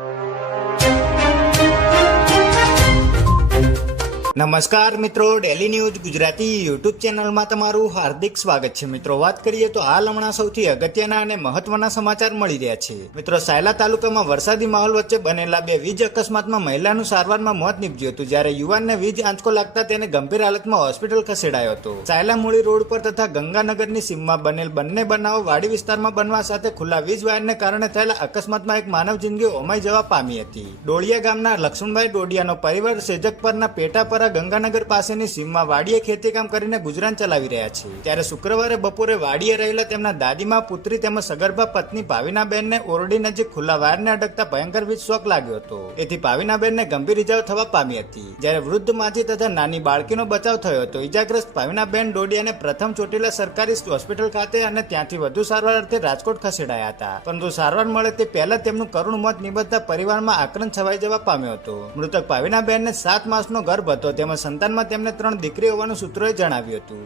you. નમસ્કાર મિત્રો daily news Gujarati YouTube ચેનલમાં તમારું હાર્દિક સ્વાગત છે. મિત્રો, વાત કરીએ તો હાલ હમણાં સૌથી અગત્યના અને મહત્વના સમાચાર મળી રહ્યા છે. મિત્રો, સાયલા તાલુકામાં વરસાદી માહોલ વચ્ચે બનેલા બે વીજ અકસ્માતમાં મહિલાનું સારવારમાં મોત નીપજ્યું હતું, જ્યારે યુવાનને વીજ આંચકો લાગતા તેને ગંભીર હાલતમાં હોસ્પિટલ ખસેડાયો હતો. સાયલા મૂળી રોડ પર તથા ગંગાનગરની સીમમાં બનેલ બંને બનાવો વાડી વિસ્તારમાં બનવા સાથે ખુલ્લા વીજ વાયરને કારણે થયેલા અકસ્માતમાં એક માનવ જિંદગી ઓમાઈ જવા પામી હતી. ડોળિયા ગામના લક્ષ્મણભાઈ ડોડિયાનો પરિવાર સેજક પરના પેટાપરા ગંગાનગર પાસેની સીમમાં વાડીએ ખેતીકામ કરીને ગુજરાન ચલાવી રહ્યા છે. ત્યારે શુક્રવારે બપોરે વાડીએ રહેલા તેમના દાદીમા, પુત્રી તેમજ સગર્ભા પત્ની ભાવિનાબેનને ઓરડી નજીક ખુલ્લા વાયરને અડકતા ભયંકર વીજ શોક લાગ્યો હતો. એથી ભાવિનાબેનને ગંભીર ઇજાઓ થવા પામી હતી. જ્યારે વૃદ્ધ માજી તથા નાની બાળકીનો બચાવ થયો હતો. ઇજાગ્રસ્ત ભાવિનાબેન ડોડિયાને પ્રથમ ચોટીલા સરકારી હોસ્પિટલ ખાતે અને ત્યાંથી વધુ સારવાર અર્થે રાજકોટ ખસેડાયા હતા. પરંતુ સારવાર મળે તે પહેલા તેમનું કરુણ મોત નિબદ્ધતા પરિવારમાં આક્રંદ છવાઈ જવા પામ્યો હતો. મૃતક ભાવિનાબેનને સાત માસનો ગર્ભ હતો. તેમજ સંતાનમાં તેમને ત્રણ દીકરી હોવાનું સૂત્રોએ જણાવ્યું હતું.